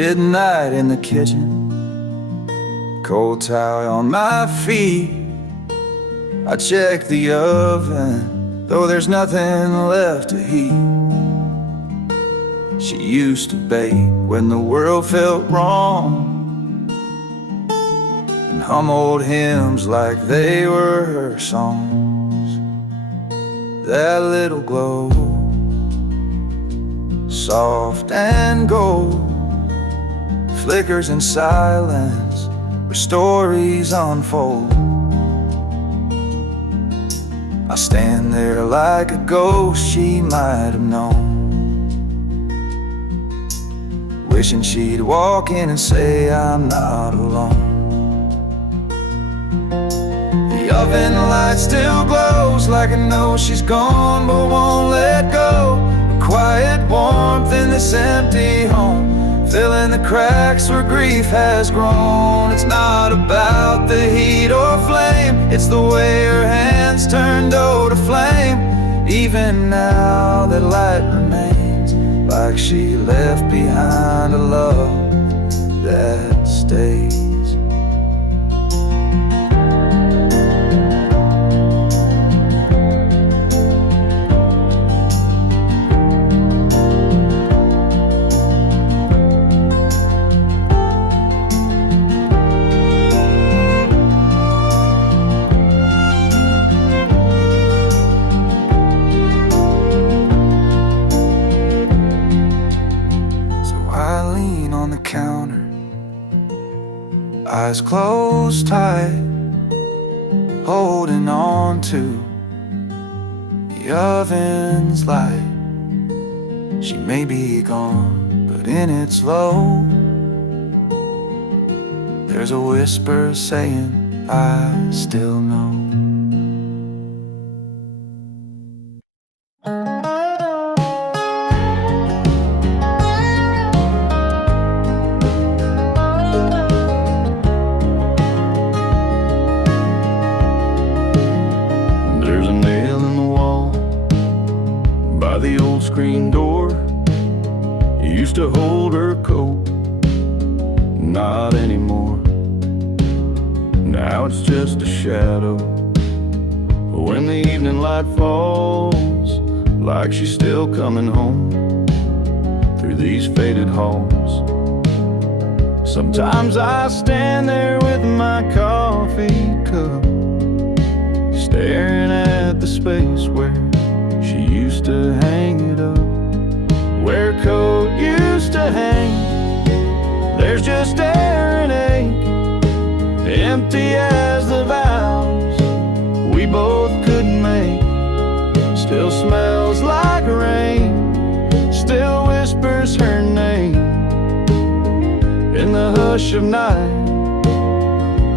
Midnight in the kitchen, cold towel on my feet. I check the oven, though there's nothing left to heat. She used to bake when the world felt wrong, and hum old hymns like they were her songs. That little glow, soft and gold, flickers in silence where stories unfold. I stand there like a ghost she might have known, wishing she'd walk in and say I'm not alone. The oven light still glows like I know she's gone but won't let go. A quiet warmth in this empty home, filling the cracks where grief has grown. It's not about the heat or flame, it's the way her hands turn dough to flame. Even now that light remains, like she left behind a love that stays. Counter, eyes closed tight, holding on to the oven's light. She may be gone, but in its glow, there's a whisper saying, I still know. The old screen door, it used to hold her coat, not anymore. Now it's just a shadow when the evening light falls, like she's still coming home through these faded halls. Sometimes I stand there with my coffee cup, staring at the space where she used to hang it up, where a coat used to hang. There's just air and ache, empty as the vows we both couldn't make. Still smells like rain, still whispers her name in the hush of night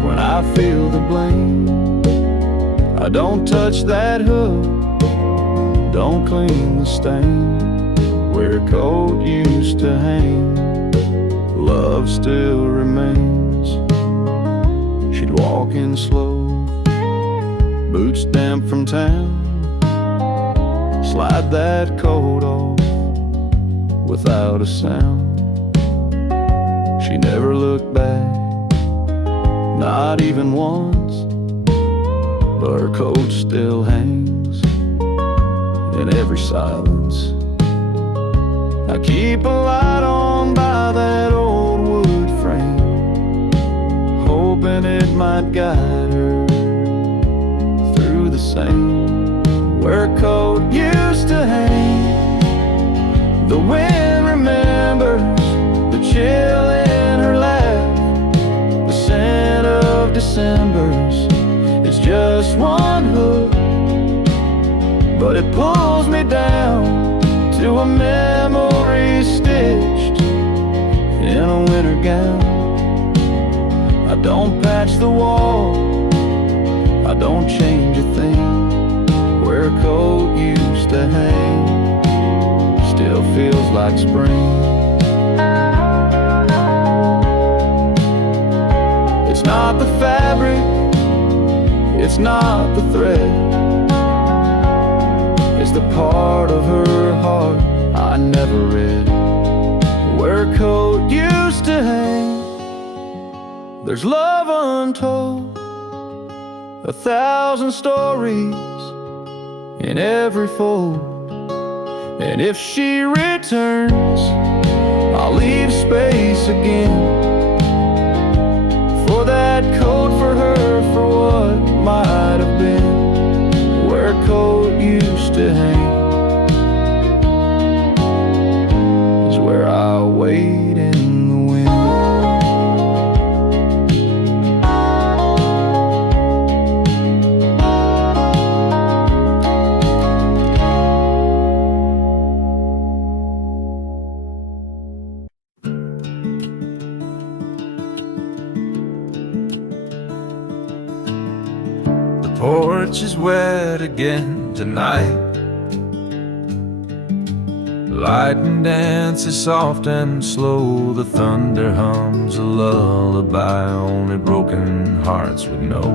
when I feel the blame. I don't touch that hook, don't clean the stain where a coat used to hang. Love still remains. She'd walk in slow, boots damp from town, slide that coat off without a sound. She never looked back, not even once, but her coat still hangs in every silence. I keep a light on by that old wood frame, hoping it might guide her through the same where a coat used to hang. The wind remembers the chill in her laugh, the scent of December's. It's just one hook, but it pulls me down to a memory stitched in a winter gown. I don't patch the wall, I don't change a thing. Where a coat used to hang still feels like spring. It's not the fabric, it's not the thread, it's the part of her heart I never read. where a coat used to hang. There's love untold, 1,000 stories in every fold. And if she returns, I'll leave space again for that coat, for her, for what might have been, where a coat used to hang is where I'll wait in the wind. The porch is wet again tonight. Lightning dances soft and slow. The thunder hums a lullaby only broken hearts would know.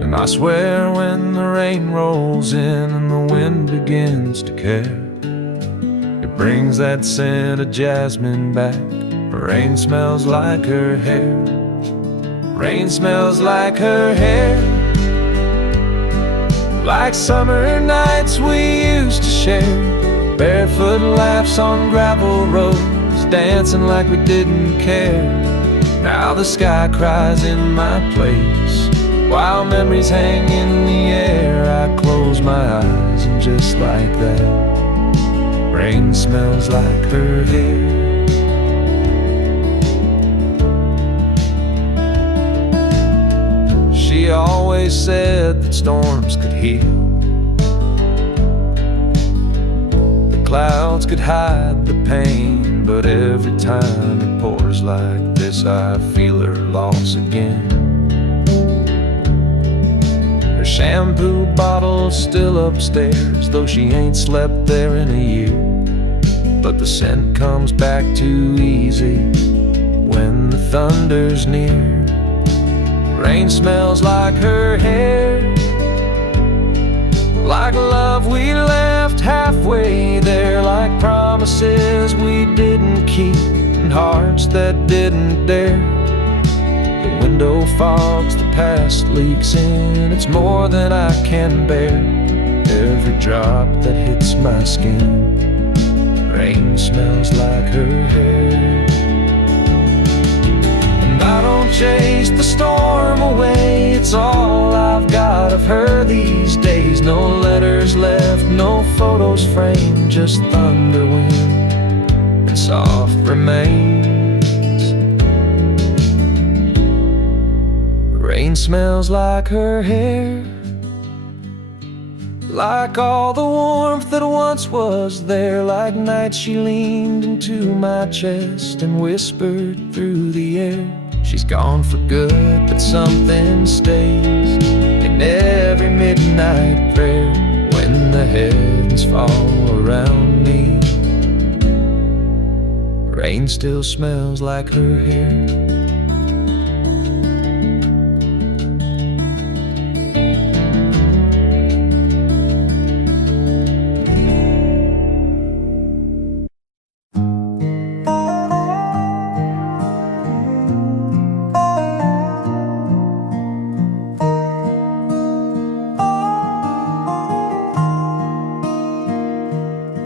And I swear when the rain rolls in and the wind begins to care, it brings that scent of jasmine back. Rain smells like her hair. Rain smells like her hair, like summer nights we used to share. Barefoot laughs on gravel roads, dancing like we didn't care. Now the sky cries in my place, while memories hang in the air. I close my eyes and just like that, rain smells like her hair. She always said that storms could heal, the clouds could hide the pain, but every time it pours like this I feel her loss again. Her shampoo bottle's still upstairs, though she ain't slept there in a year. But the scent comes back too easy when the thunder's near. Rain smells like her hair, like love we left halfway there, like promises we didn't keep and hearts that didn't dare. The window fogs, the past leaks in, it's more than I can bear. Every drop that hits my skin, rain smells like her hair. I don't chase the storm away, it's all I've got of her these days. No letters left, no photos framed, just thunder, wind, and soft remains. Rain smells like her hair, like all the warmth that once was there, like nights she leaned into my chest and whispered through the air. She's gone for good, but something stays in every midnight prayer. When the heavens fall around me, rain still smells like her hair.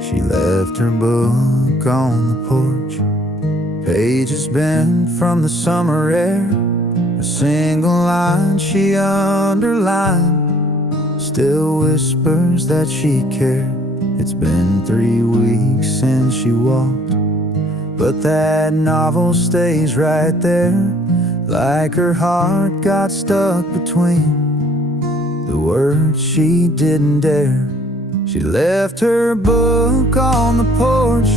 She left her book on the porch, pages bent from the summer air. A single line she underlined still whispers that she cared. It's been 3 weeks since she walked, but that novel stays right there, like her heart got stuck between the words she didn't dare. She left her book on the porch,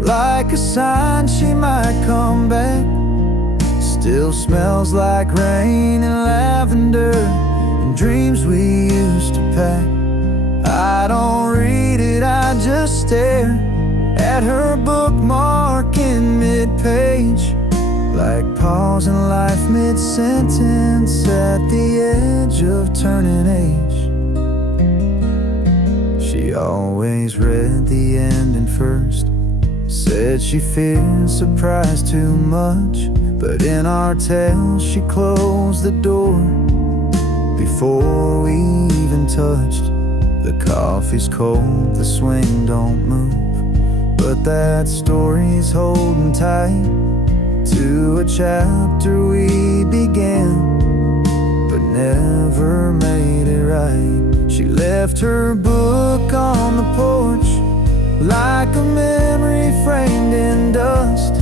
like a sign she might come back. Still smells like rain and lavender and dreams we used to pack. I don't read it, I just stare at her bookmark in mid-page, like pausing life mid-sentence at the edge of turning age. She She always read the ending first. Said she feared surprise too much, but in our tale she closed the door before we even touched. The coffee's cold, the swing don't move, but that story's holding tight to a chapter we began, but never made it right. She left her book on the porch like a memory framed in dust.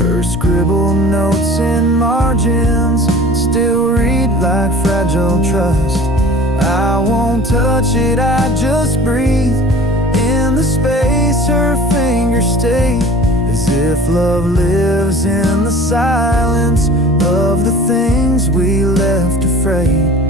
Her scribbled notes in margins still read like fragile trust. I won't touch it, I just breathe in the space her fingers stay, as if love lives in the silence of the things we left afraid.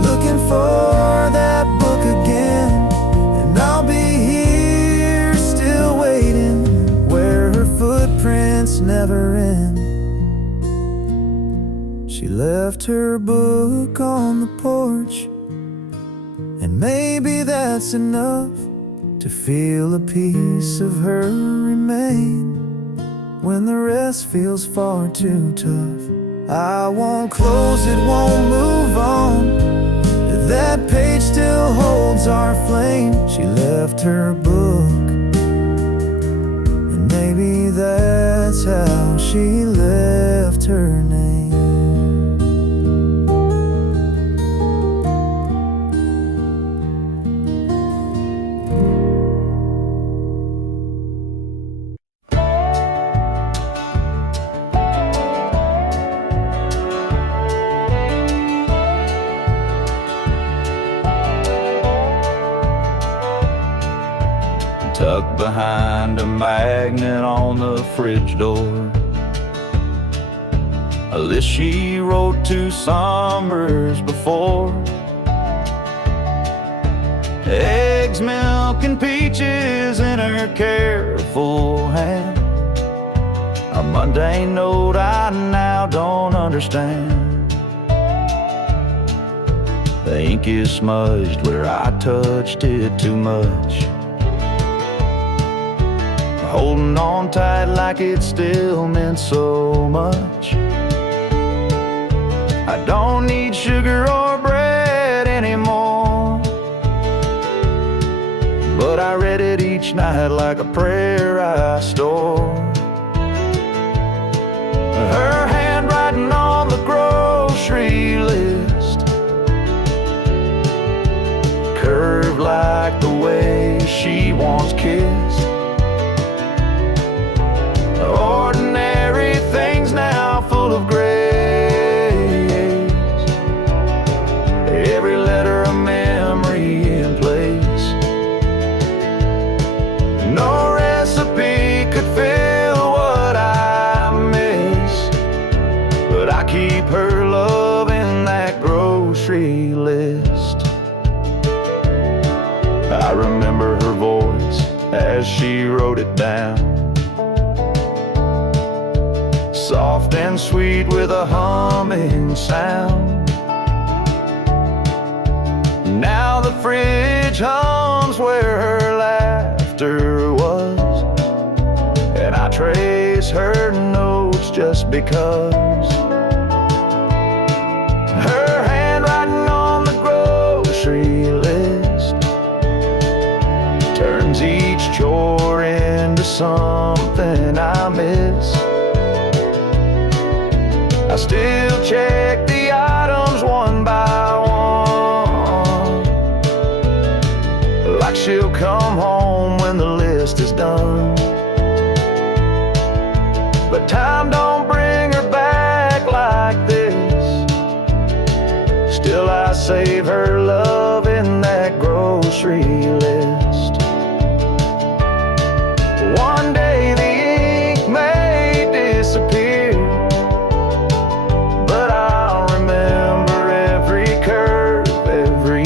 Looking for that book again, and I'll be here still waiting where her footprints never end. She left her book on the porch, and maybe that's enough to feel a piece of her remain when the rest feels far too tough. I won't close it, won't move on. That page still holds our flame. She left her book, and maybe that's how she left her name. Tucked behind a magnet on the fridge door, a list she wrote 2 summers before. Eggs, milk, and peaches in her careful hand, a mundane note I now don't understand. The ink is smudged where I touched it too much, holding on tight like it still meant so much. I don't need sugar or bread anymore, but I read it each night like a prayer I store. Her handwriting on the grocery list, curved like the way she once kissed. Ordinary things now full of grace, every letter a memory in place. No recipe could fill what I miss, but I keep her love in that grocery list. I remember her voice as she wrote it down, soft and sweet with a humming sound. Now the fridge hums where her laughter was, and I trace her notes just because. Her handwriting on the grocery list turns each chore into something I miss. I still check the items one by one, like she'll come home when the list is done. But time don't bring her back like this. Still I save her love in that grocery list. One day the ink may disappear, but I'll remember every curve, every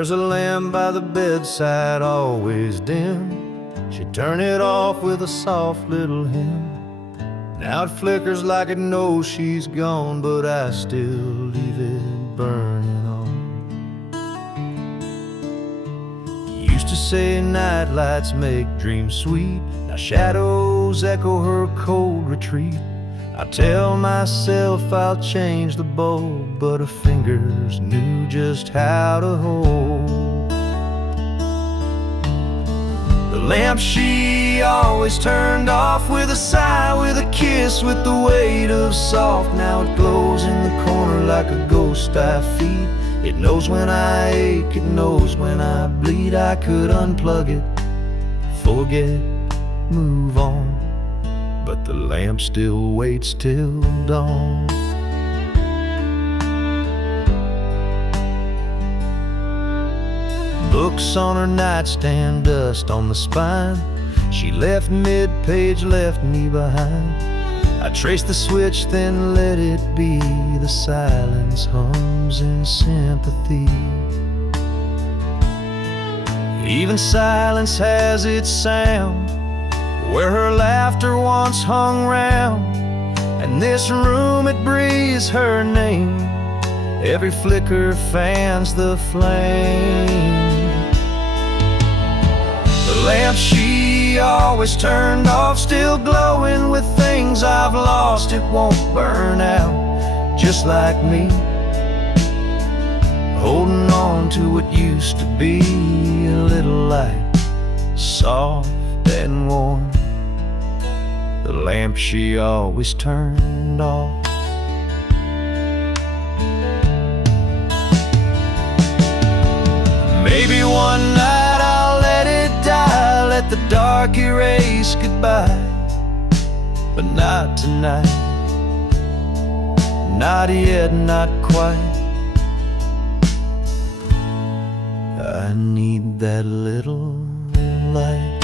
There's a lamp by the bedside, always dim. She'd turn it off with a soft little hymn. Now it flickers like it knows she's gone, but I still leave it burning on. Used to say night lights make dreams sweet. Now shadows echo her cold retreat. I tell myself I'll change the bulb, but her fingers knew just how to hold. The lamp she always turned off with a sigh, with a kiss, with the weight of soft. Now it glows in the corner like a ghost I feed. It knows when I ache, it knows when I bleed. I could unplug it, forget, move on, but the lamp still waits till dawn. Books on her nightstand, dust on the spine. She left mid-page, left me behind. I trace the switch, then let it be. The silence hums in sympathy. Even silence has its sound, where her laughter once hung round. And this room, it breathes her name. Every flicker fans the flame. The lamp she always turned off, still glowing with things I've lost. It won't burn out, just like me, holding on to what used to be. A little light, soft and warm, the lamp she always turned off. Maybe one night I'll let it die, let the dark erase goodbye, but not tonight, not yet, not quite. I need that little light.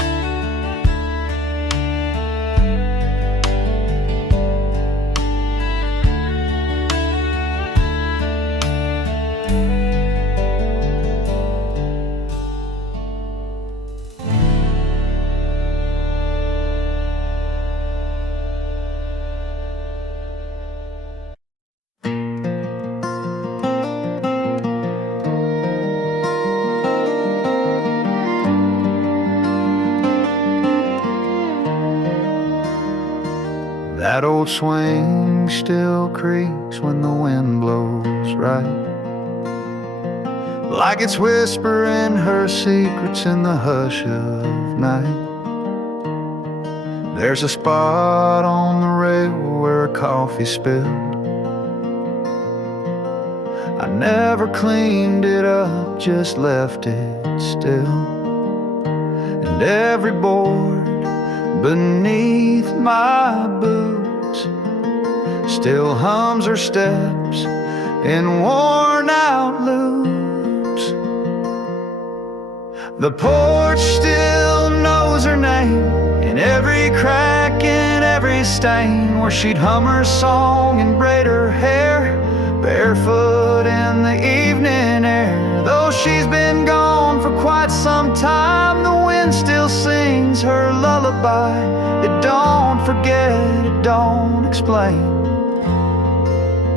That old swing still creaks when the wind blows right, like it's whispering her secrets in the hush of night. There's a spot on the rail where a coffee spilled. I never cleaned it up, just left it still. And every board beneath my boots still hums her steps in worn out loops. The porch still knows her name, in every crack, in every stain, where she'd hum her song and braid her hair, barefoot in the evening air. Though she's been gone for quite some time, the wind still sings her lullaby. It don't forget, it don't explain.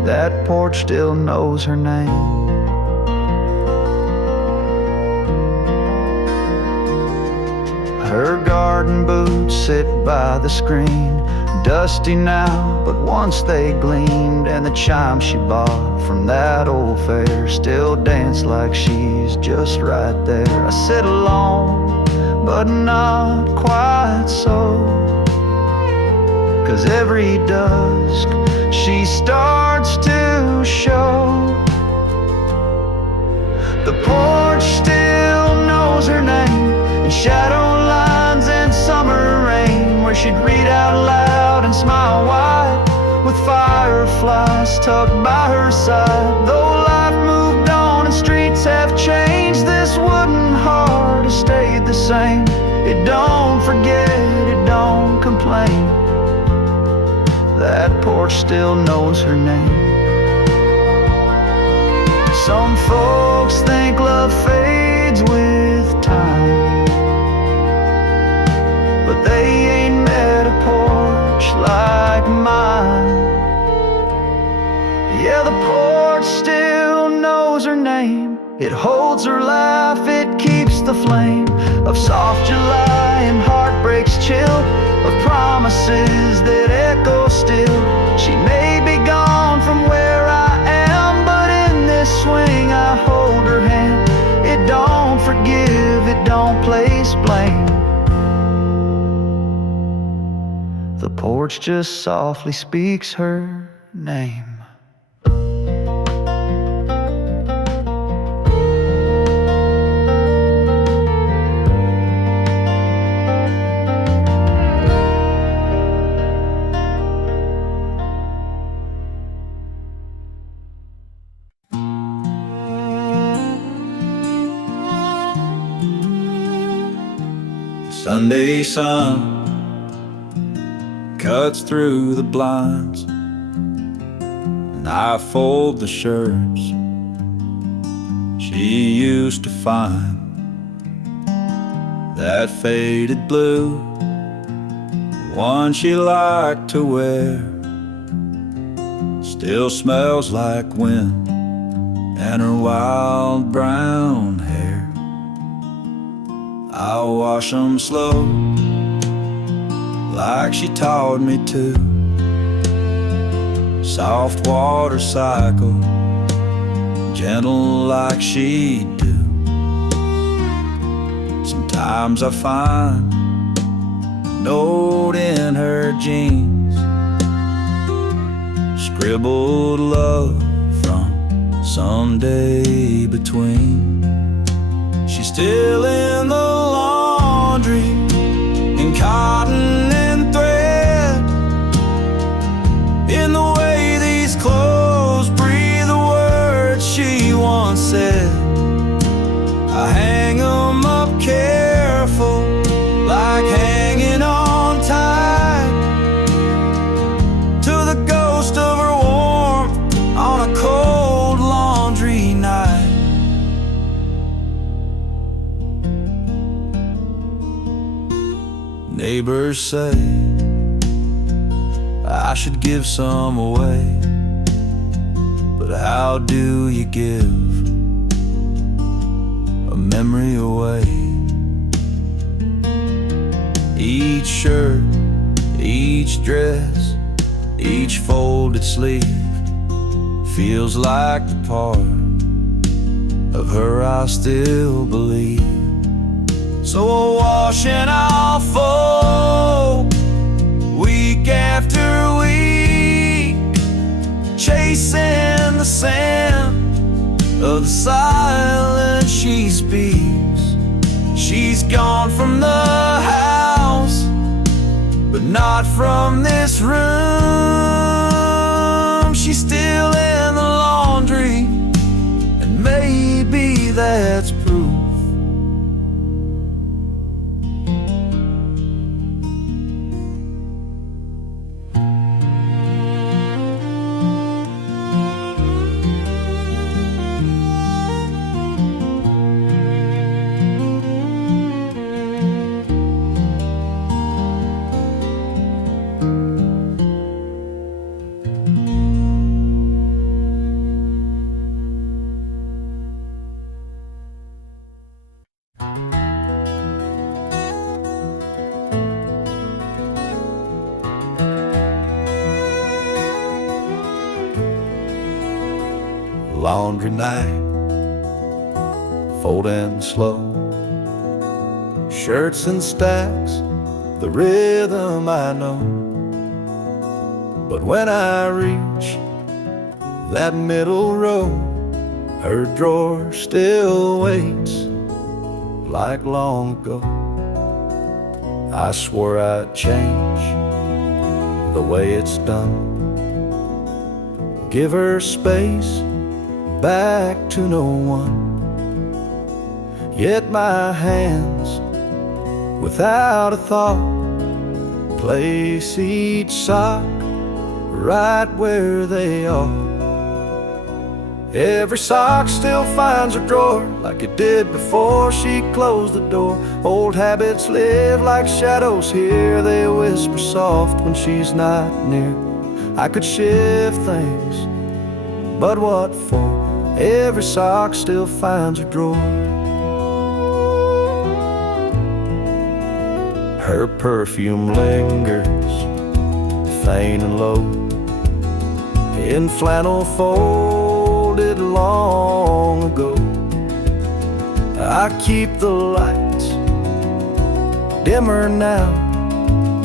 That porch still knows her name. Her garden boots sit by the screen, dusty now, but once they gleamed. And the chime she bought from that old fair still dance like she's just right there. I sit alone, but not quite so, 'cause every dusk she starts to show. The porch still knows her name, in shadow lines and summer rain, where she'd read out loud and smile wide, with fireflies tucked by her side. Though life moved on and streets have changed, this wooden heart has stayed the same. It don't forget, it don't complain. That porch still knows her name. Some folks think love fades with time, but they ain't met a porch like mine. Yeah, the porch still knows her name. It holds her laugh, it keeps the flame of soft July and heartbreak's chill, of promises that echo still. She may be gone from where I am, but in this swing I hold her hand. It don't forgive, it don't place blame. The porch just softly speaks her name. Sunday sun cuts through the blinds, and I fold the shirts she used to find. That faded blue, one she liked to wear, still smells like wind and her wild brown hair. I wash 'em slow, like she taught me to. Soft water cycle, gentle like she do. Sometimes I find a note in her jeans, scribbled love from someday between. She's still in the laundry, in cotton and thread, in the way these clothes breathe the words she once said. I hang 'em up careful, like hanging on tight to the ghost of her warmth on a cold laundry night. Neighbors say I should give some away, but how do you give a memory away? Each shirt, each dress, each folded sleeve feels like the part of her I still believe. So I'll wash and I'll fold, week after week, chasing the sand of the silence she speaks. She's gone from the house, but not from this room. She's still in the laundry, and maybe that's proof. Laundry night, folding slow, shirts in stacks, the rhythm I know. But when I reach that middle row, her drawer still waits like long ago. I swore I'd change the way it's done, give her space back to no one. Yet my hands, without a thought, place each sock right where they are. Every sock still finds a drawer like it did before she closed the door. Old habits live like shadows here. They whisper soft when she's not near. I could shift things, but what for? Every sock still finds a drawer. Her perfume lingers, faint and low, in flannel folded long ago. I keep the lights dimmer now,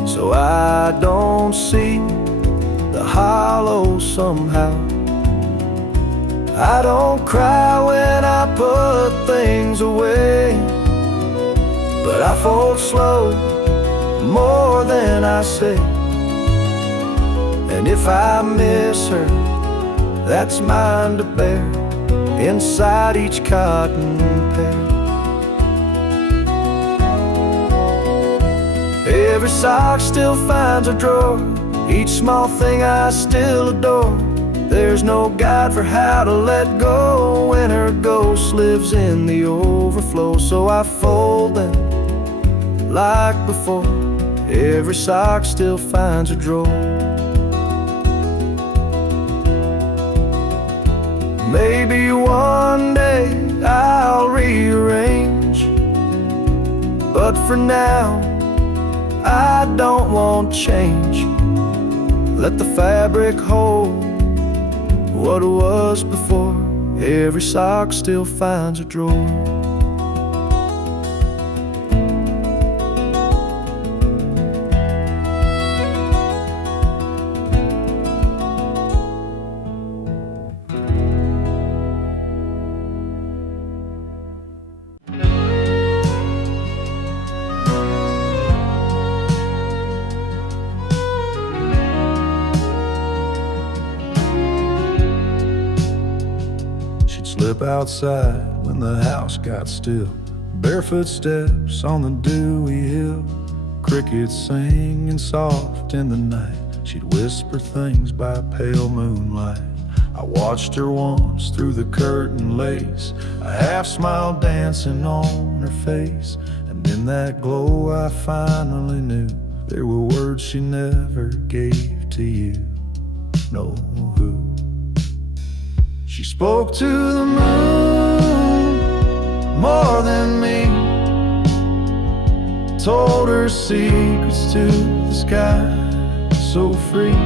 so I don't see the hollow somehow. I don't cry when I put things away, but I fold slow, more than I say. And if I miss her, that's mine to bear, inside each cotton pair. Every sock still finds a drawer, each small thing I still adore. There's no guide for how to let go when her ghost lives in the overflow. So I fold them like before. Every sock still finds a drawer. Maybe one day I'll rearrange, but for now I don't want change. Let the fabric hold what was before. Every sock still finds a drawer. Slip outside when the house got still. Barefoot steps on the dewy hill. Crickets singing soft in the night. She'd whisper things by pale moonlight. I watched her once through the curtain lace, a half smile dancing on her face. And in that glow I finally knew there were words she never gave to you. No, who? She spoke to the moon more than me, told her secrets to the sky, so free.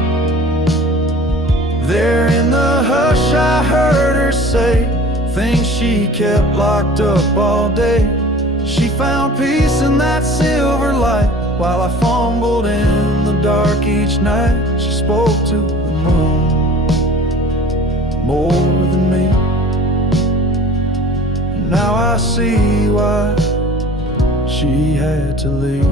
There in the hush I heard her say things she kept locked up all day. She found peace in that silver light while I fumbled in the dark each night. She spoke to the moon more than me. Now I see why she had to leave.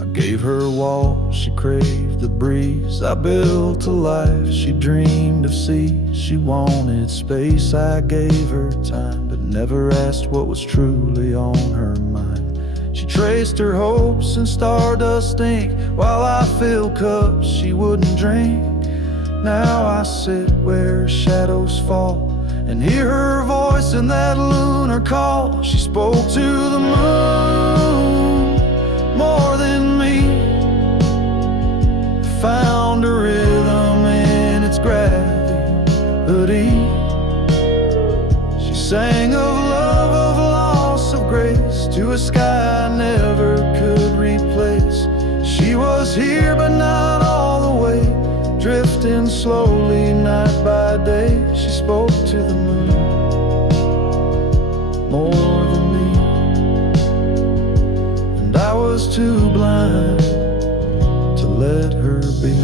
I gave her walls, she craved the breeze. I built a life she dreamed of seas. She wanted space, I gave her time, but never asked what was truly on her mind. She traced her hopes in stardust ink while I filled cups she wouldn't drink. Now I sit where shadows fall and hear her voice in that lunar call. She spoke to the moon more than me, found a rhythm in its gravity. She sang of love, of loss, of grace, to a sky I never could replace. She was here but not all the way, drifting slowly night by day. She spoke to the moon more than me, and I was too blind to let her be.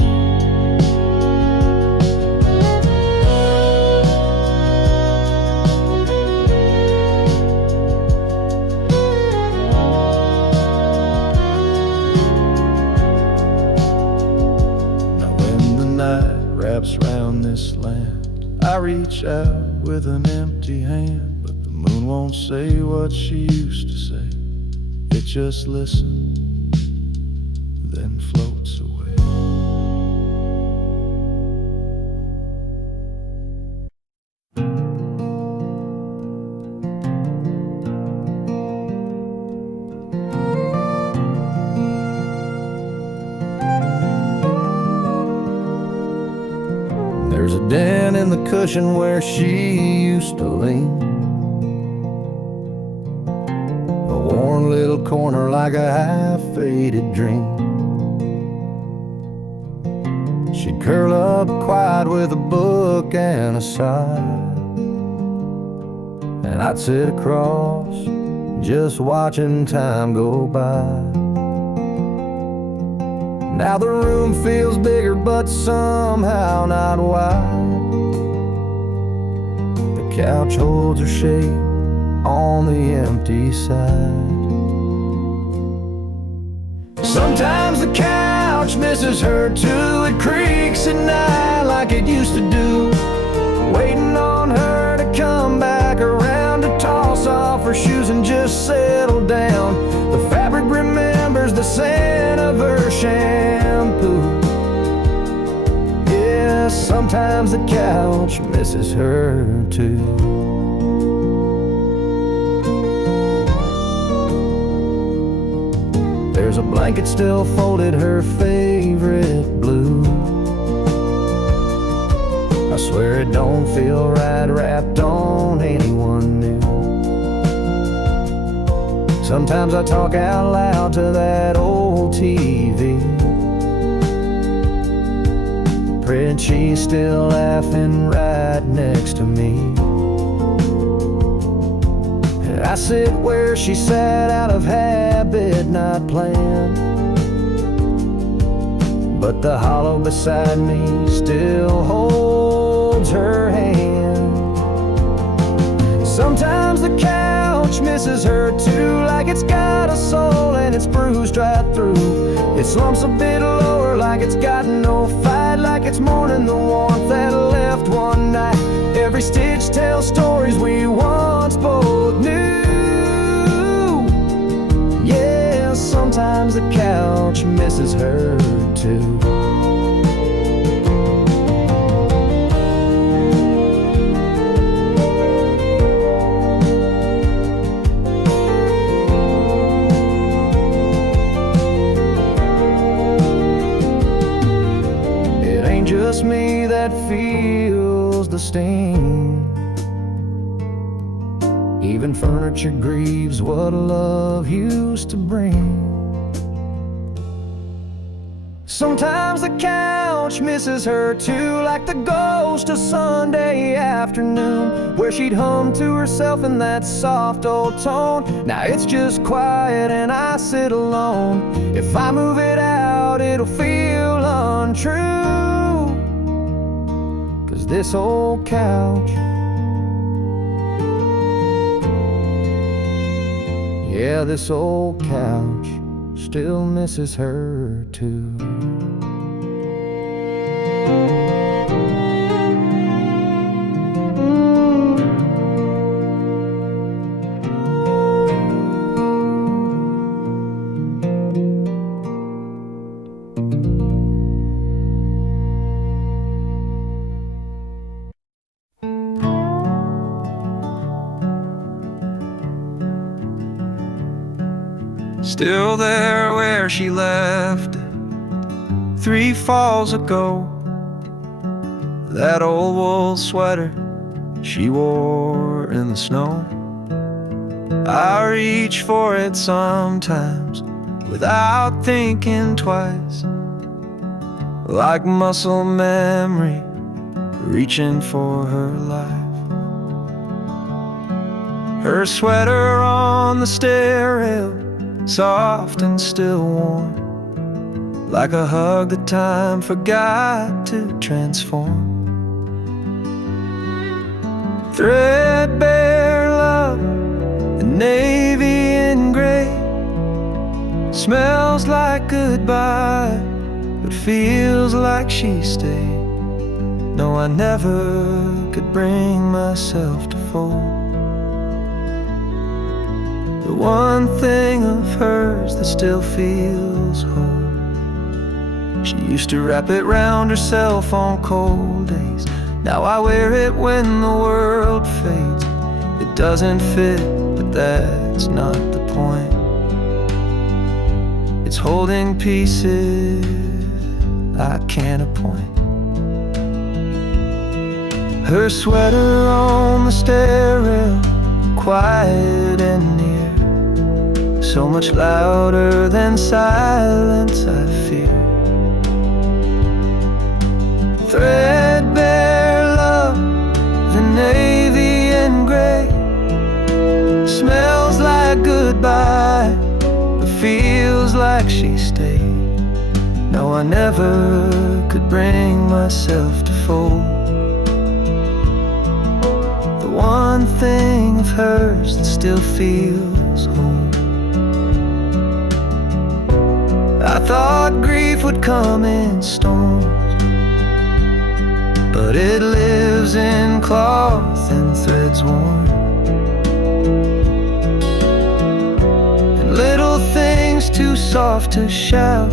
Wraps round this land, I reach out with an empty hand, but the moon won't say what she used to say. It just listens, then floats away. There's a dent in the cushion where she used to lean, a worn little corner like a half-faded dream. She'd curl up quiet with a book and a sigh, and I'd sit across, just watching time go by. Now the room feels bigger, but somehow not wide. The couch holds her shape on the empty side. Sometimes the couch misses her too. It creaks at night like it used to do, waiting on her to come back around to toss off her shoes and just settle down. The fabric remembers the scent of her shampoo. Yeah, sometimes the couch misses her too. There's a blanket still folded, her favorite blue. I swear it don't feel right wrapped on anyone new. Sometimes I talk out loud to that old TV, praying she's still laughing right next to me. And I sit where she sat out of habit, not planned, but the hollow beside me still holds her hand. Sometimes the couch misses her too, like it's got a soul and it's bruised right through. It slumps a bit lower like it's got no fight, like it's mourning the warmth that left one night. Every stitch tells stories we once both knew. Yeah, sometimes the couch misses her too. Just me that feels the sting. Even furniture grieves what love used to bring. Sometimes the couch misses her too, like the ghost of Sunday afternoon, where she'd hum to herself in that soft old tone. Now it's just quiet and I sit alone. If I move it out, it'll feel untrue. This old couch, yeah, this old couch still misses her too. Still there where she left it 3 falls ago. That old wool sweater she wore in the snow. I reach for it sometimes without thinking twice, like muscle memory reaching for her life. Her sweater on the stair rail, soft and still warm, like a hug that time forgot to transform. Threadbare love, and navy and gray, smells like goodbye, but feels like she stayed. No, I never could bring myself to fold the one thing of hers that still feels whole. She used to wrap it round herself on cold days. Now I wear it when the world fades. It doesn't fit, but that's not the point. It's holding pieces I can't appoint. Her sweater on the stair rail, quiet and near, so much louder than silence I fear. Threadbare love, the navy and gray, smells like goodbye, but feels like she stayed. No, I never could bring myself to fold the one thing of hers that still feels home. I thought grief would come in storms, but it lives in cloth and threads worn, and little things too soft to shout,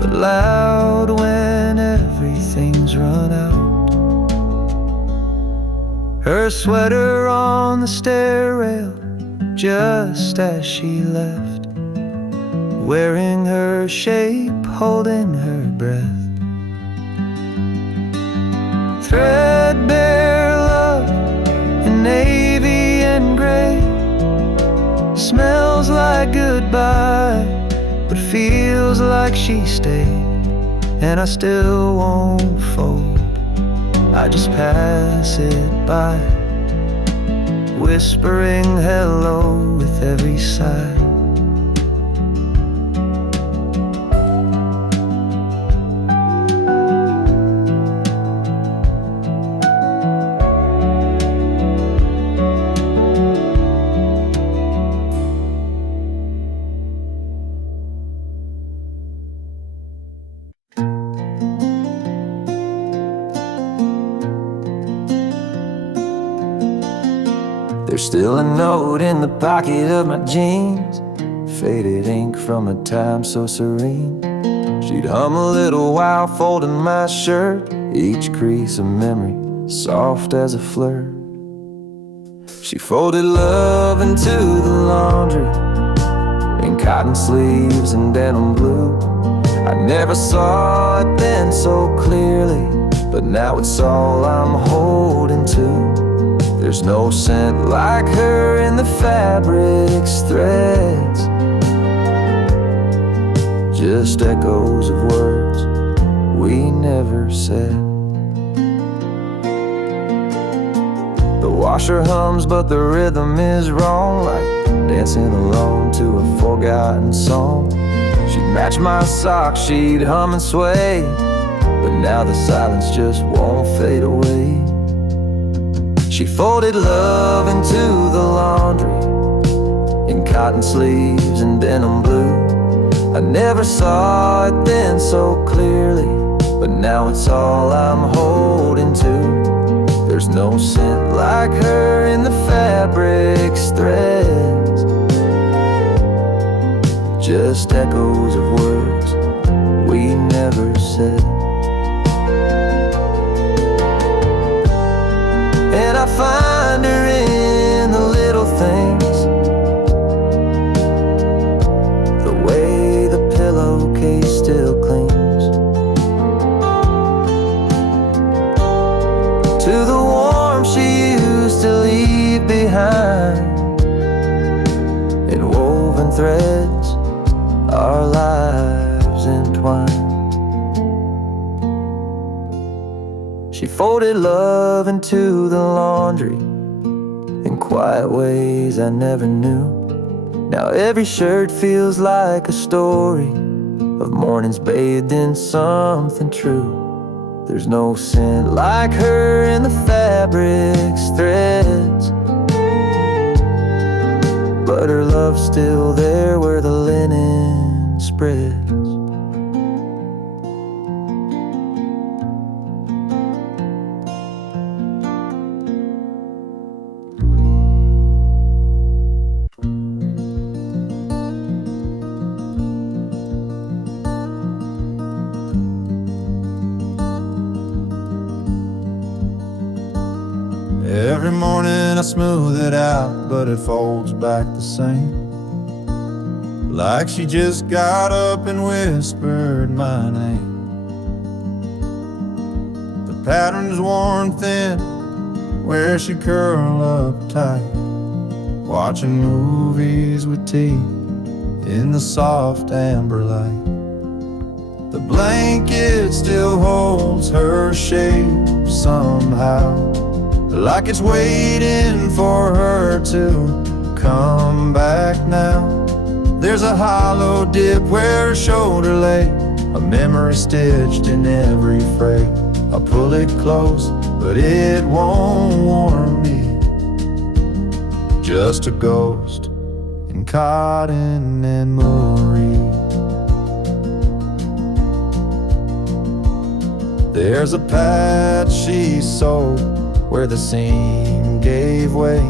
but loud when everything's run out. Her sweater on the stair rail, just as she left, wearing her shape, holding her breath. Threadbare love in navy and gray, smells like goodbye, but feels like she stayed. And I still won't fold, I just pass it by, whispering hello with every sigh. There's still a note in the pocket of my jeans, faded ink from a time so serene. She'd hum a little while folding my shirt, each crease a memory, soft as a flirt. She folded love into the laundry, in cotton sleeves and denim blue. I never saw it then so clearly, but now it's all I'm holding to. There's no scent like her in the fabric's threads, just echoes of words we never said. The washer hums but the rhythm is wrong, like dancing alone to a forgotten song. She'd match my socks, she'd hum and sway, but now the silence just won't fade away. She folded love into the laundry, in cotton sleeves and denim blue. I never saw it then so clearly, but now it's all I'm holding to. There's no scent like her in the fabric's threads, just echoes of words we never said. And I find her in the little things, the way the pillowcase still clings to the warmth she used to leave behind. In woven threads, our lives entwined. She folded love into the laundry in quiet ways I never knew. Now every shirt feels like a story of mornings bathed in something true. There's no scent like her in the fabric's threads, but her love's still there where the linen spreads. Every morning I smooth it out, but it folds back the same, like she just got up and whispered my name. The patterns worn thin, where she curl up tight, watching movies with tea in the soft amber light. The blanket still holds her shape somehow, like it's waiting for her to come back now. There's a hollow dip where her shoulder lay, a memory stitched in every fray. I pull it close, but it won't warm me. Just a ghost in cotton and Marie. There's a patch she sewed where the seam gave way,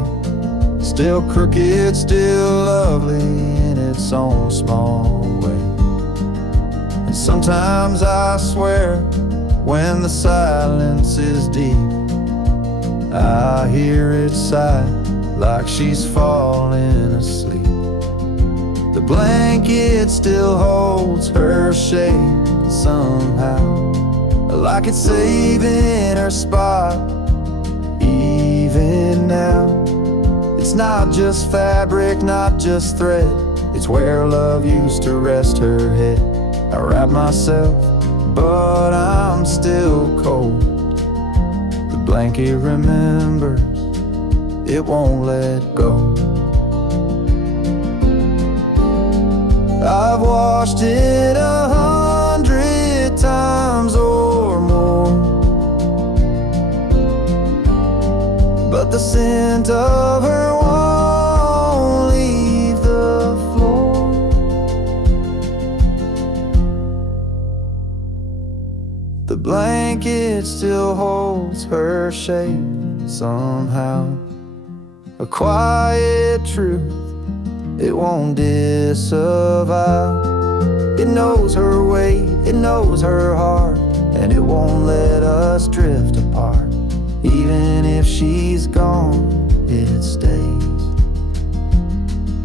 still crooked, still lovely in its own small way. And sometimes I swear, when the silence is deep, I hear it sigh like she's falling asleep. The blanket still holds her shape somehow, like it's saving her spot even now. It's not just fabric, not just thread, it's where love used to rest her head. I wrap myself, but I'm still cold. The blanket remembers, it won't let go. I've washed it 100 times or more, but the scent of her won't leave the floor. The blanket still holds her shape somehow, a quiet truth it won't disavow. It knows her weight, it knows her heart, and it won't let us drift apart. Even if she's gone, it stays.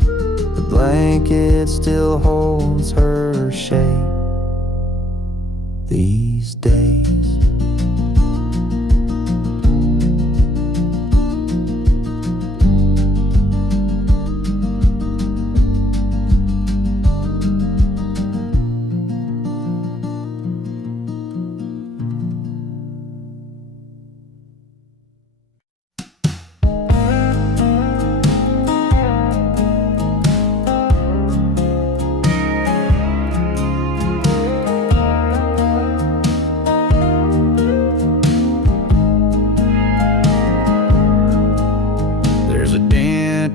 The blanket still holds her shape these days.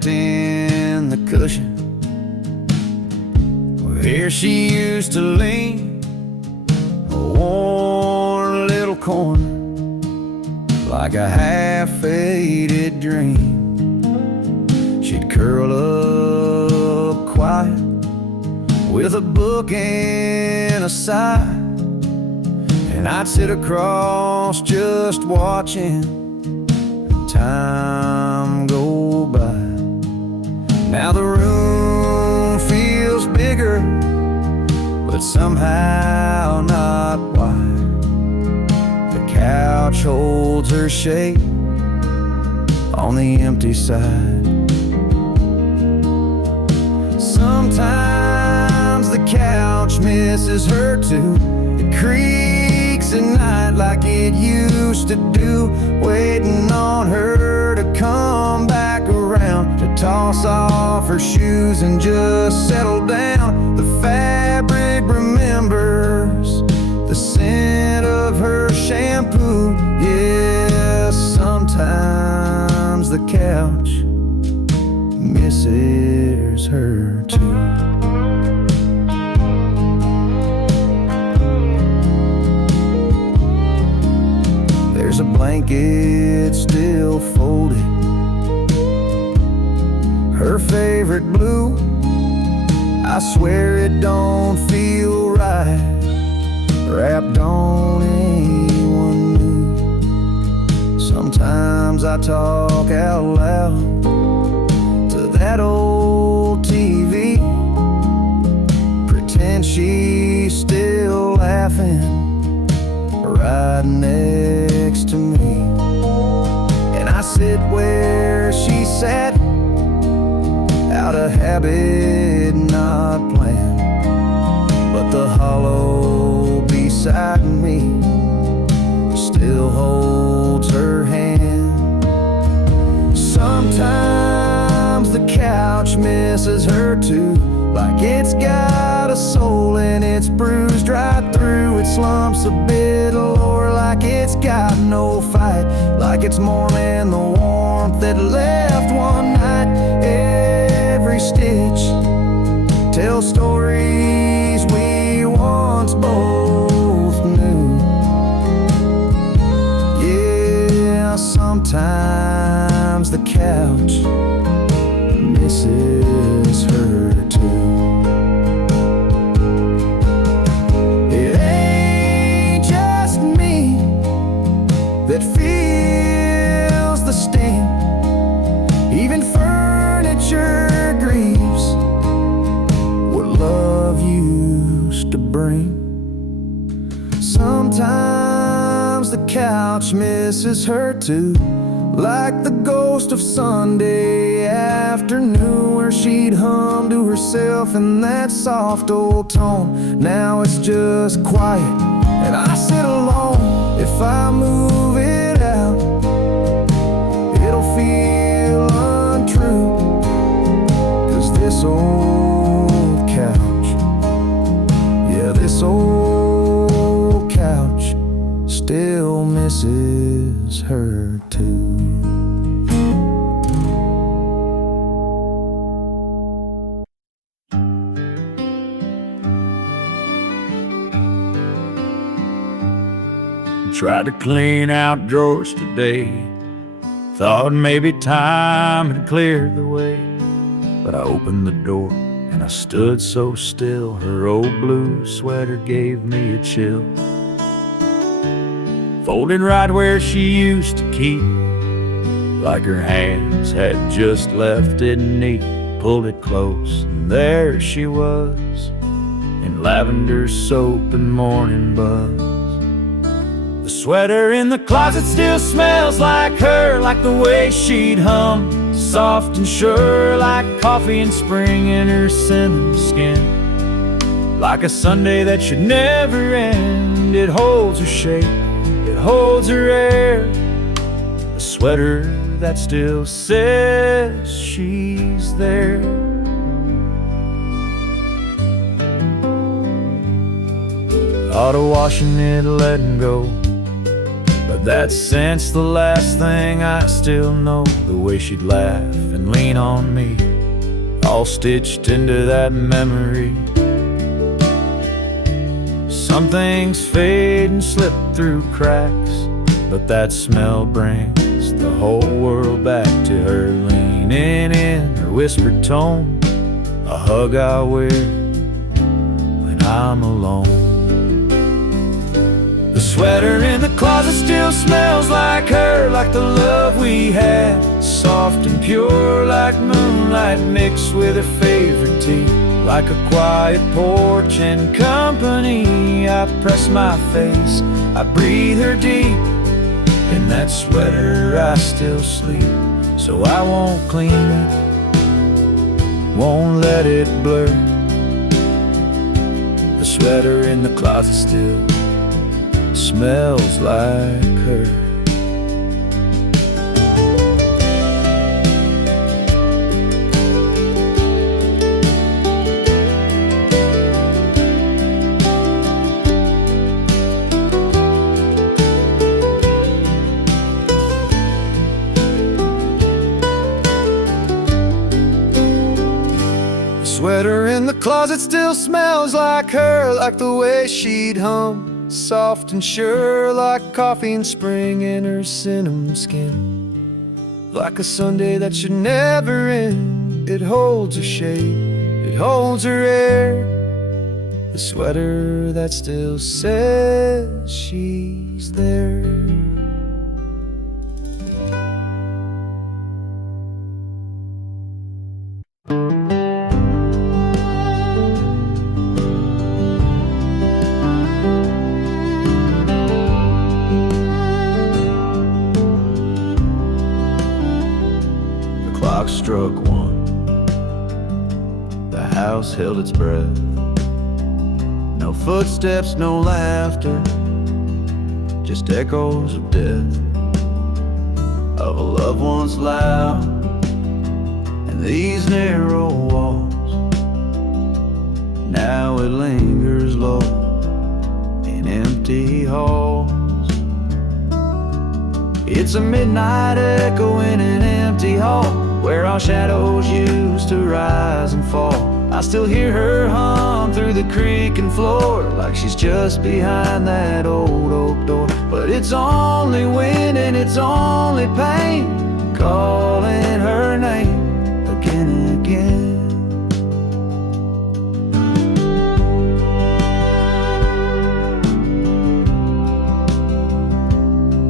In the cushion where she used to lean, a worn little corner like a half-faded dream. She'd curl up quiet with a book and a sigh, and I'd sit across just watching time go by. Now the room feels bigger, but somehow not wide. The couch holds her shape on the empty side. Sometimes the couch misses her too. It creaks at night like it used to do, waiting on her to come back around, to toss off her shoes and just settle down. The fabric remembers the scent of her shampoo. Yes, sometimes the couch misses her too. There's a blanket still folded, her favorite blue. I swear it don't feel right wrapped on anyone new. Sometimes I talk out loud to that old TV, pretend she's still laughing right next sit where she sat, out of habit, not planned. But the hollow beside me still holds her hand. Sometimes the couch misses her too, like it's got a soul and it's bruised right through. It slumps a bit lower, like it's got no fight, like it's mourning the warmth that left one night. Every stitch tells stories we once both knew. Yeah, sometimes the couch misses her too. It ain't just me that feels the sting. Even furniture grieves what love used to bring. Sometimes the couch misses her too, like the ghost of Sunday afternoon, where she'd hum to herself in that soft old tone. Now it's just quiet and I sit alone. If I move it out, it'll feel untrue, 'cause this old couch, yeah, this old couch still misses her too. Tried to clean out drawers today, thought maybe time had cleared the way. But I opened the door and I stood so still, her old blue sweater gave me a chill. Folded right where she used to keep, like her hands had just left it neat. Pulled it close and there she was, in lavender soap and morning buzz. The sweater in the closet still smells like her, like the way she'd hum, soft and sure, like coffee in spring in her cinnamon skin. Like a Sunday that should never end. It holds her shape, it holds her air, the sweater that still says she's there. Thought of washing it, letting go, but that scent's the last thing I still know. The way she'd laugh and lean on me, all stitched into that memory. Some things fade and slip through cracks, but that smell brings the whole world back to her, leaning in, her whispered tone, a hug I wear when I'm alone. The sweater in the closet still smells like her, like the love we had, soft and pure, like moonlight mixed with her favorite tea. Like a quiet porch and company, I press my face, I breathe her deep. In that sweater I still sleep, so I won't clean it, won't let it blur. The sweater in the closet still smells like her. The sweater in the closet still smells like her, like the way she'd hum, soft and sure, like coffee in spring in her cinnamon skin. Like a Sunday that should never end. It holds her shape, it holds her air, the sweater that still says she's there. struck one. The house held its breath. No footsteps, no laughter, just echoes of death, of a loved one's loud and these narrow walls. Now it lingers low in empty halls. It's a midnight echo in an empty hall, where our shadows used to rise and fall. I still hear her hum through the creaking floor, like she's just behind that old oak door. But it's only wind and it's only pain, calling her name again and again.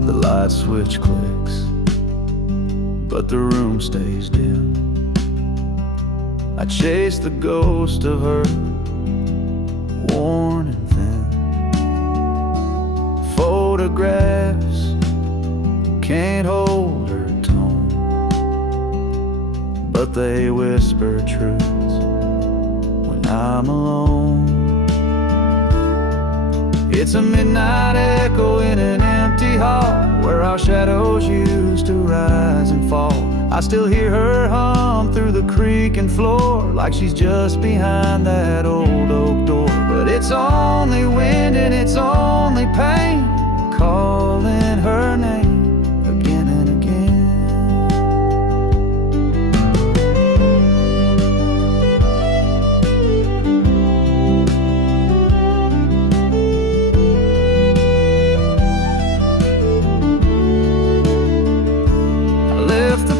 The light switch clicks, but the room stays dim. I chase the ghost of her, worn and thin. Photographs can't hold her tone, but they whisper truths when I'm alone. It's a midnight echo in an empty hall, where our shadows used to rise and fall. I still hear her hum through the creaking floor, like she's just behind that old oak door. But it's only wind and it's only pain, calling her name again and again.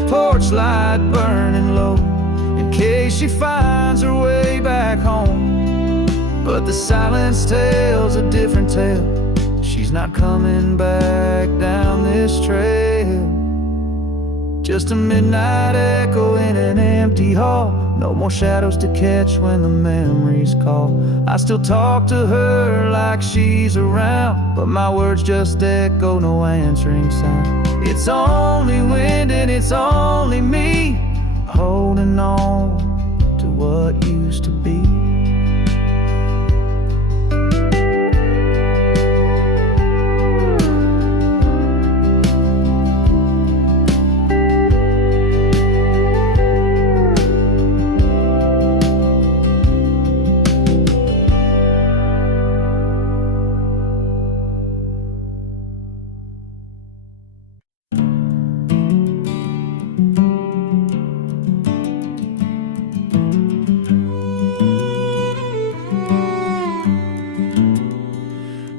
Porch light burning low, in case she finds her way back home. But the silence tells a different tale. She's not coming back down this trail. Just a midnight echo in an empty hall, no more shadows to catch when the memories call. I still talk to her like she's around, but my words just echo, no answering sound. It's only wind and it's only me, holding on to what used to be.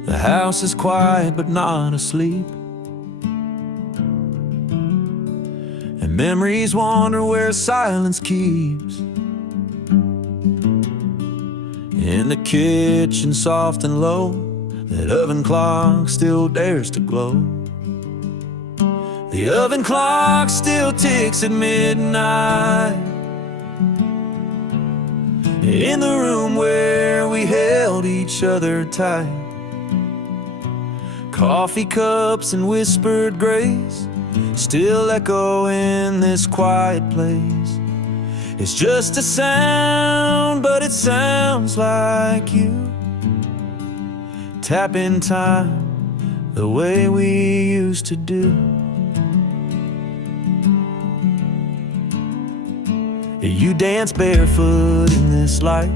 The house is quiet but not asleep, and memories wander where silence keeps. In the kitchen, soft and low, that oven clock still dares to glow. The oven clock still ticks at midnight, in the room where we held each other tight. Coffee cups and whispered grace still echo in this quiet place. It's just a sound, but it sounds like you. Tapping time the way we used to do. You dance barefoot in this light,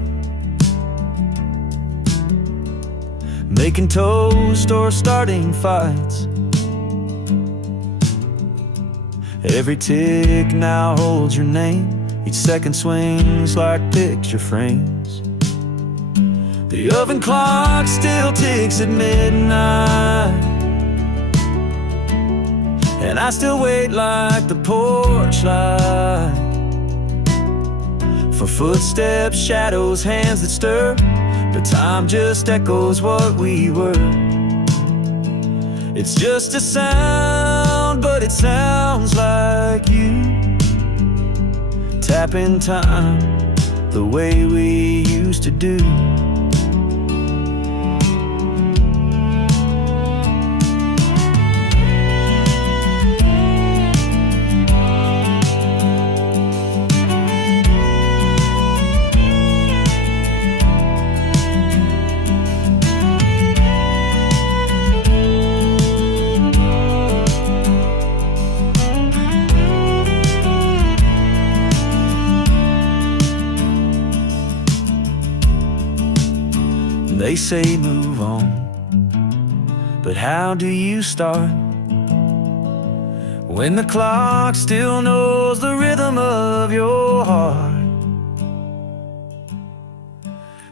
making toast or starting fights. Every tick now holds your name, each second swings like picture frames. The oven clock still ticks at midnight, and I still wait like the porch light, for footsteps, shadows, hands that stir. But time just echoes what we were. It's just a sound, but it sounds like you. Tapping time the way we used to do. They say move on, but how do you start when the clock still knows the rhythm of your heart?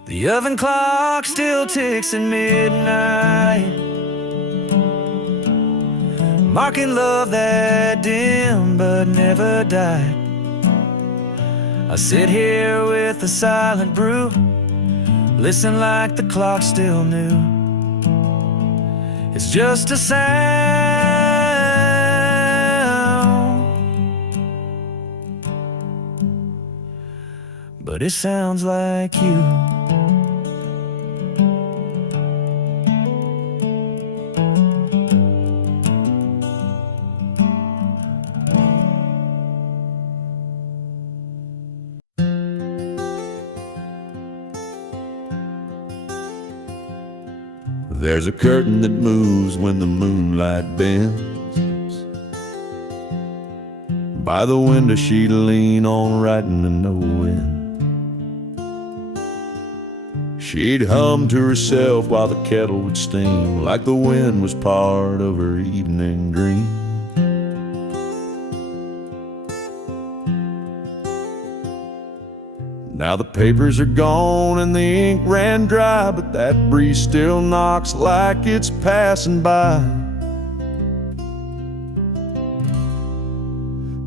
The oven clock still ticks at midnight, marking love that dim but never died. I sit here with a silent brew, listen like the clock still knew. It's just a sound, but it sounds like you. There's a curtain that moves when the moonlight bends. By the window she'd lean on, writing to no end. She'd hum to herself while the kettle would steam, like the wind was part of her evening dream. Now the papers are gone and the ink ran dry, but that breeze still knocks like it's passing by.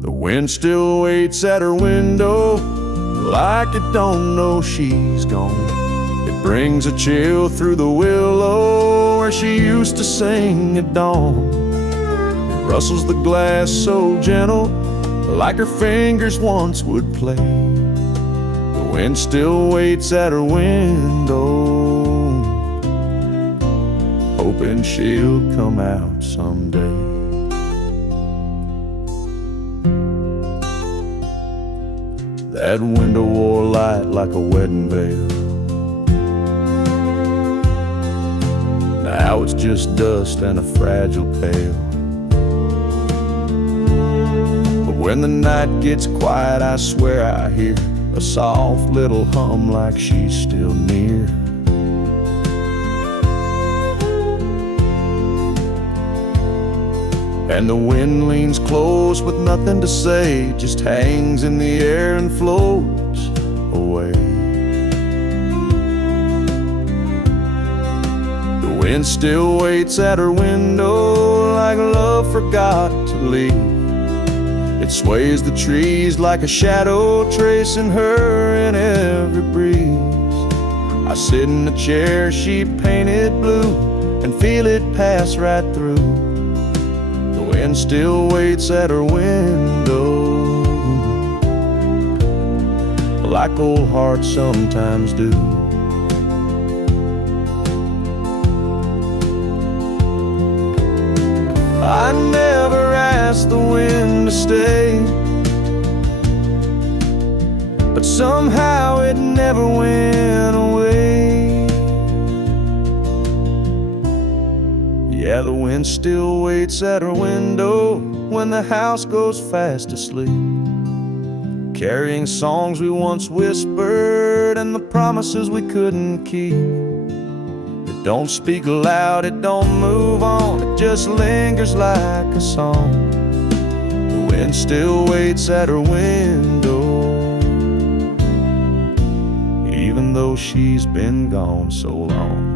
The wind still waits at her window, like it don't know she's gone. It brings a chill through the willow where she used to sing at dawn. It rustles the glass so gentle, like her fingers once would play. The wind still waits at her window, hoping she'll come out someday. That window wore light like a wedding veil. Now it's just dust and a fragile pail. But when the night gets quiet, I swear I hear a soft little hum like she's still near. And the wind leans close with nothing to say, just hangs in the air and floats away. The wind still waits at her window like love forgot to leave. It sways the trees like a shadow, tracing her in every breeze. I sit in a chair she painted blue and feel it pass right through. The wind still waits at her window, like old hearts sometimes do. I never asked the wind to stay, but somehow it never went away. Yeah, the wind still waits at her window when the house goes fast asleep, carrying songs we once whispered and the promises we couldn't keep. It don't speak loud, it don't move on, it just lingers like a song. The wind still waits at her window, even though she's been gone so long.